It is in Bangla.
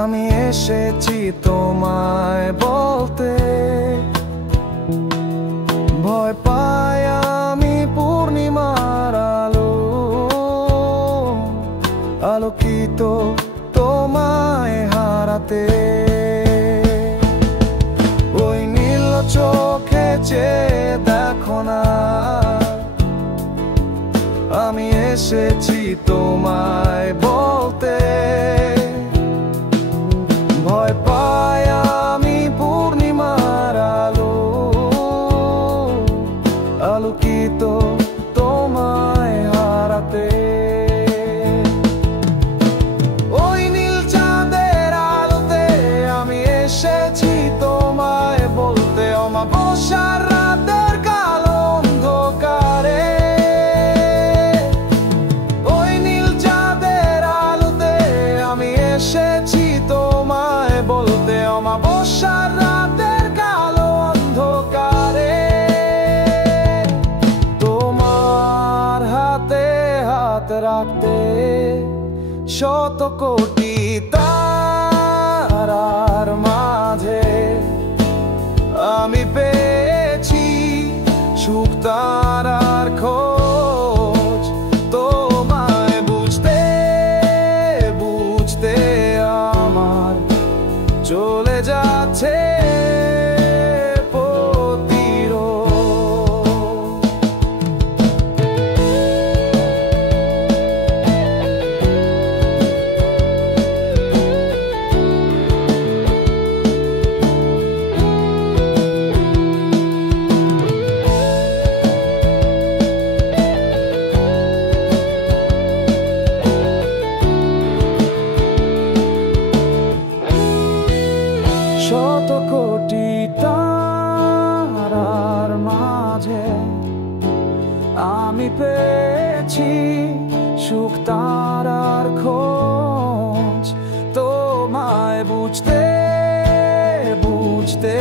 আমি এসেছি তোমায় বলতে, ভয় পাই আমি পূর্ণিমার আলো, আলোকিত তোমায় হারাতে। ওই নীল চোখে চেয়ে দেখো না, আমি এসেছি তোমায় বলতে, ভয় পাই আমি পূর্ণিমার আলো, আলোকিত তোমায় হারাতে। ওই নীল চাঁদের আলোতে আমি এসেছি তোমায় বলতে, অমাবস্যার রাতের কালো অন্ধকারে। ওই নীল চাঁদের আলোতে আমি এসেছি তোমায় বলতে, অমাবস্যার রাতের কালো অন্ধকারে। তোমার হাতে হাত রাখতে শত কোটি তারার মাঝে আমি পেয়েছি সুখ তারার খোঁজ। তোমায় বুঝতে বুঝতে আমার চলে যাচ্ছে শত কোটি তারার মাঝে আমি পেয়েছি সুখ তারার খোঁজ। তোমায় বুঝতে বুঝতে